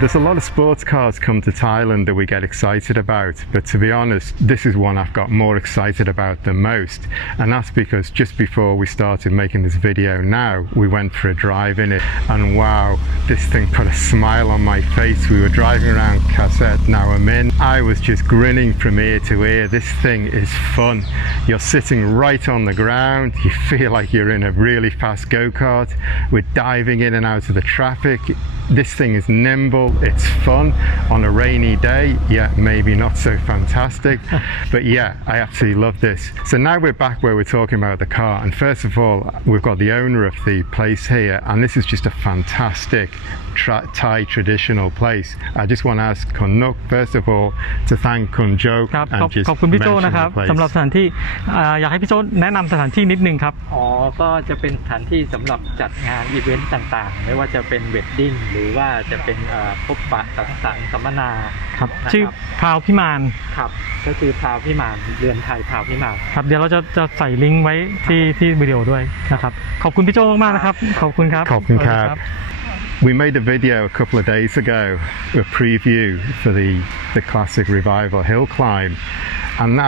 there's a lot of sports cars come to Thailand that we get excited about, but to be honest, this is one I've got more excited about than most, and that's because just before we started making this video now, we went for a drive in it, and wow, this thing put a smile on my face. We were driving around Cassette, now I'm in. I was just grinning from ear to ear. This thing is fun. You're sitting right on the ground, you feel like you're in a really fast go-kart. We're diving in and out of the traffic. This thing is nimble, it's fun. On a rainy day, yeah, maybe not so fantastic, but yeah, I absolutely love this. So now we're back where we're talking about the car, and first of all, we've got the owner of the place here, and this is just a fantastic Thai traditional place. I just want to ask K Nuk first of all to thank Kun Jo ครับ and just ขอบคุณพี่โจ mention นะครับ the place. สำหรับสถานที่อยากให้พี่โจแนะนำสถานที่นิดนึงครับ ก็จะเป็นสถานที่สำหรับจัดงานอีเวนต์ต่างๆไม่ว่าจะเป็นเวดดิ้งหรือว่าจะเป็นพบปะสังสรรค์สัมมนา ครับชื่อพราวพิมาน ครับก็คือพราวพิมานเรือนไทยพราวพิมาน ครับเดี๋ยวเราจะใส่ลิงก์ไว้ที่วิดีโอด้วยนะครับขอบคุณพี่โจมากๆนะครับขอบคุณครับ ขอบคุณครับ We made a video a couple of days ago, a preview for the Classic Revival Hillclimb, and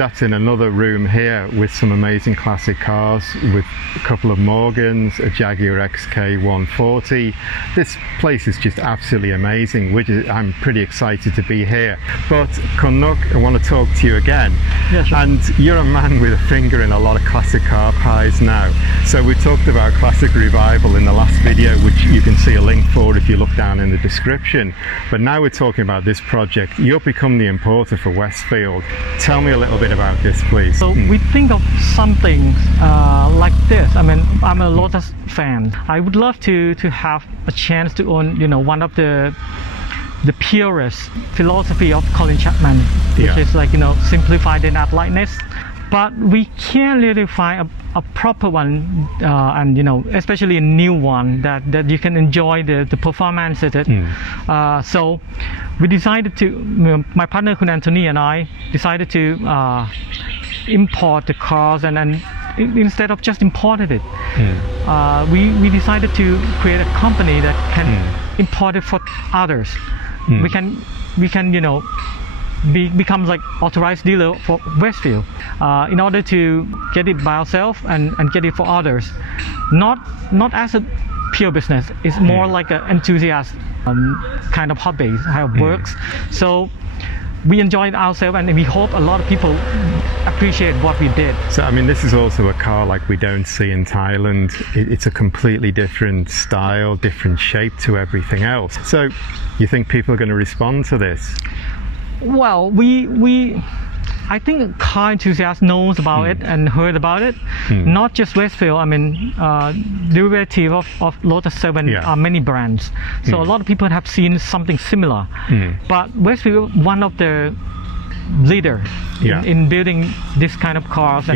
that's in another room here with some amazing classic cars, with a couple of Morgans, a Jaguar XK 140. This place is just absolutely amazing. I'm pretty excited to be here. But K Nuk, I want to talk to you again. Yeah, sure. And you're a man with a finger in a lot of classic car pies now. So we talked about Classic Revival in the last video, which you can see a link for if you look down in the description. But now we're talking about this project. You've become the importer for Westfield. Tell me a little bit about this, please. So we think of something like this. I mean, I'm a Lotus fan. I would love to have a chance to own, one of the purest philosophy of Colin Chapman, which is like, simplified in lightness. But we can't really find a proper one, and especially a new one that you can enjoy the performance of it. So we decided to, my partner Kun Anthony and I decided to import the cars, and instead of just imported it, we decided to create a company that can import it for others. We can become like authorized dealer for Westfield in order to get it by ourselves and get it for others, not as a pure business. It's more like an enthusiast kind of hobby, how it works. So we enjoy it ourselves, and we hope a lot of people appreciate what we did. So I mean, this is also a car like we don't see in Thailand. It's a completely different style, different shape to everything else. So you think people are going to respond to this? Well, I think car enthusiasts knows about it and heard about it. Not just Westfield. I mean, derivative of Lotus 7 are many brands. So a lot of people have seen something similar. But Westfield, one of the leader in building this kind of cars,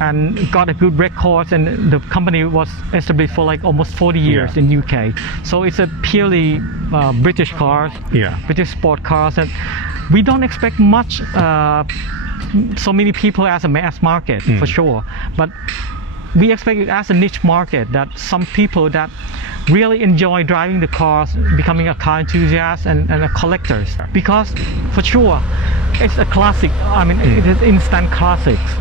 and got a good record, and the company was established for like almost 40 years in UK. So it's a purely British cars, British sport cars, and we don't expect much so many people as a mass market for sure, but we expect it as a niche market, that some people that really enjoy driving the cars, becoming a car enthusiast and a collectors, because for sure it's a classic. I mean, it is instant classics,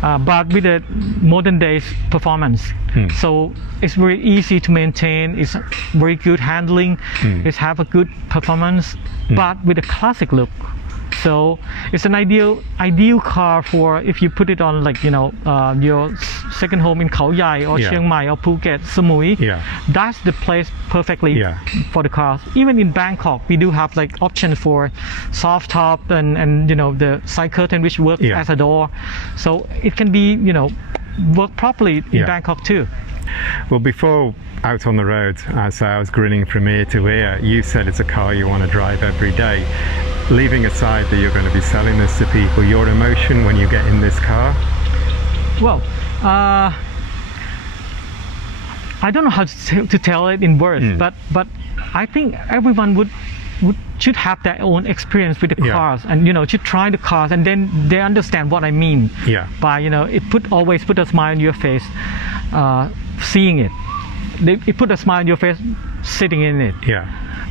but with a modern days performance. So it's very easy to maintain, it's very good handling, it have a good performance, but with a classic look. So it's an ideal car for if you put it on, like, your second home in Khao Yai or Chiang Mai or Phuket, Samui. That's the place perfectly for the cars. Even in Bangkok, we do have like options for soft top and the side curtain which works as a door. So it can be work properly in Bangkok too. Well, before out on the road, as I was grinning from ear to ear, you said it's a car you want to drive every day. Leaving aside that you're going to be selling this to people, your emotion when you get in this car? Well, I don't know how to tell it in words, but I think everyone should have their own experience with the cars, and should try the cars, and then they understand what I mean by it always put a smile on your face seeing it. It put a smile on your face sitting in it.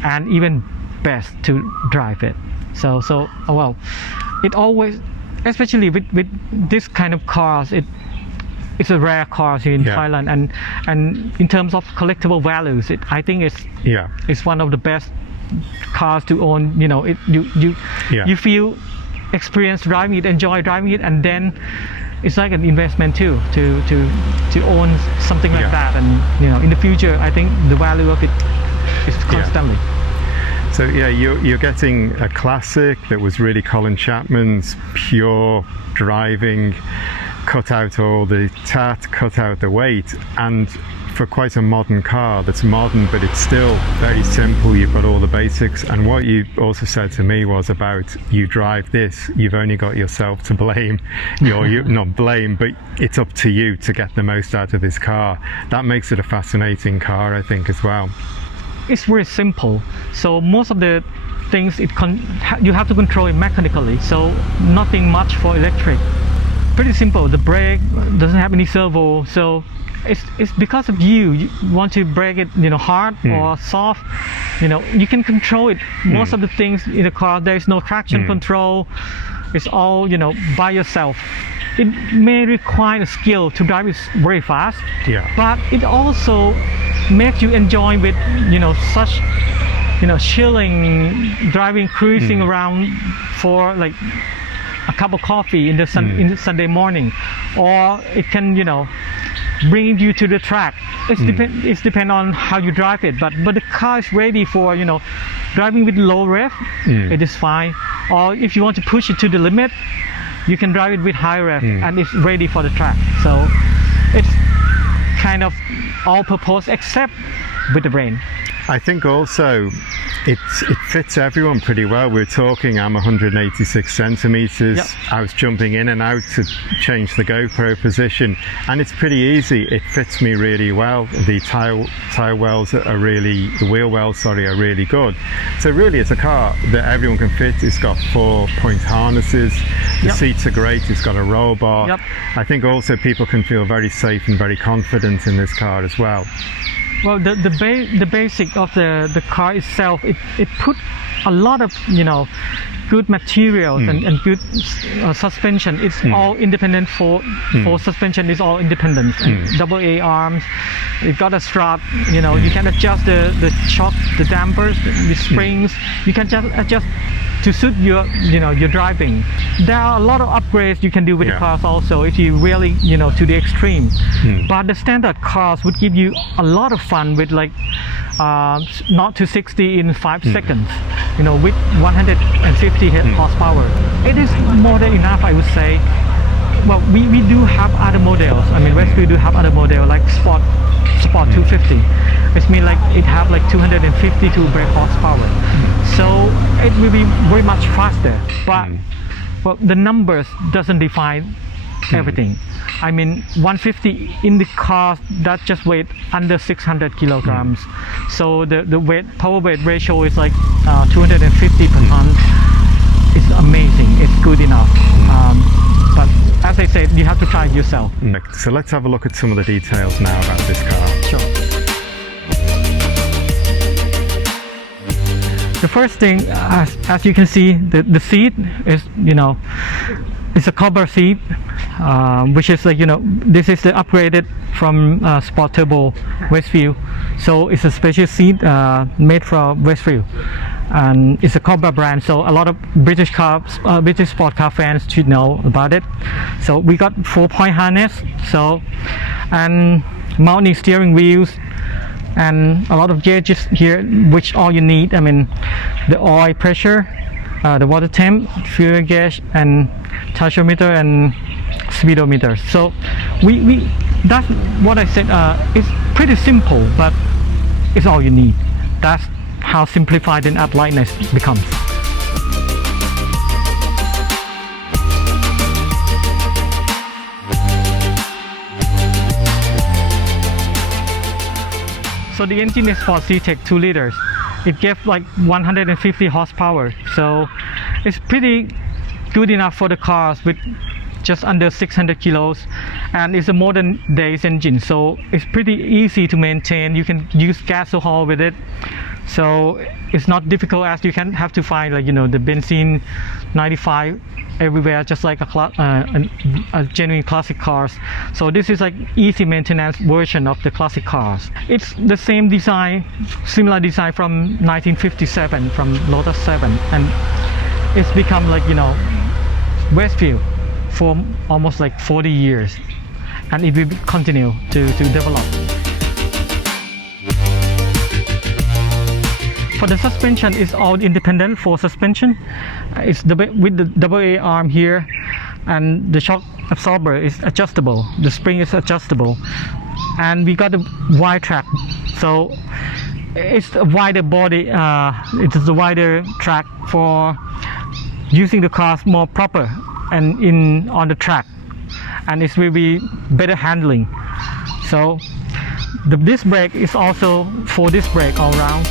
and even best to drive it. So well, it always, especially with this kind of cars, it's a rare car here in Thailand, and in terms of collectible values, I think it's one of the best cars to own. You know, you feel experience driving it, enjoy driving it, and then it's like an investment too to own something like that. And you know, in the future, I think the value of it is constantly. So you're getting a classic that was really Colin Chapman's pure driving, cut out all the tat, cut out the weight, and for quite a modern car that's modern, but it's still very simple. You've got all the basics, and what you also said to me was about, you drive this, you've only got yourself to blame. You not blame, but it's up to you to get the most out of this car. That makes it a fascinating car, I think, as well. It's very simple, so most of the things you have to control it mechanically, so nothing much for electric. Pretty simple. The brake doesn't have any servo, so it's because of you want to brake it, you know, hard or soft, you know, you can control it. Most of the things in the car, there's no traction control. It's all, you know, by yourself. It may require a skill to drive it very fast, but it also makes you enjoy with, you know, such, you know, chilling, driving, cruising around for like a cup of coffee in the Sunday morning, or it can, you know, bring you to the track. It's depend on how you drive it, but the car is ready for, you know, driving with low rev. It is fine. Or if you want to push it to the limit, you can drive it with high rev, and it's ready for the track. So it's kind of all purpose except with the brain. I think also it fits everyone pretty well. We're talking, I'm 186 centimeters. I was jumping in and out to change the GoPro position, and it's pretty easy. It fits me really well. The tire wells are really, the wheel wells, are really good. So really it's a car that everyone can fit. It's got 4-point harnesses. The seats are great. It's got a roll bar. I think also people can feel very safe and very confident in this car as well. Well, the basic of the car itself, it put a lot of, you know, good materials and good suspension. It's all independent for suspension. Is all independent. And double A arms. It got a strap. You know, you can adjust the shock, the dampers, the springs. You can just adjust to suit your, you know, your driving. There are a lot of upgrades you can do with the cars also, if you really, you know, to the extreme. But the standard cars would give you a lot of fun with like 0 to 60 in 5 seconds, you know, with 150 horsepower. It is more than enough, I would say. Well, we do have other models. I mean, Westfield do have other models like Sport 250. Which means like it have like 252 brake horsepower. So it will be very much faster. But well, the numbers doesn't define everything. I mean, 150 in the car that just weight under 600 kilograms. So the weight power weight ratio is like 250 per ton. It's amazing. It's good enough. But as I said, you have to try it yourself. So let's have a look at some of the details now about this car. Sure. The first thing, as you can see, the seat is, you know, it's a copper seat, which is like, you know, this is the upgraded from Sport Turbo Westfield. So it's a special seat made from Westfield, and it's a copper brand. So a lot of British sport car fans should know about it. So we got 4-point harness, so, and mounting steering wheels, and a lot of gauges here, which all you need. I mean, the oil pressure, the water temp, fuel gauge, and tachometer and speedometer. So we that's what I said. It's pretty simple, but it's all you need. That's how simplified and lightness becomes. So the engine is for C-Tech 2 liters. It gave like 150 horsepower. So it's pretty good enough for the cars with just under 600 kilos. And it's a modern days engine. So it's pretty easy to maintain. You can use gasohol with it. So it's not difficult as you can have to find like the benzene 95 everywhere, just like a genuine classic cars. So this is like easy maintenance version of the classic cars. It's the same design, similar design from 1957 from Lotus 7, and it's become like Westfield for almost like 40 years, and it will continue to develop. For the suspension, it's all independent for suspension. It's with the AA arm here, and the shock absorber is adjustable. The spring is adjustable, and we got a wide track, so it's a wider body. It is a wider track for using the cars more proper and on the track, and it will be better handling. So the disc brake is also 4 disc brake all round.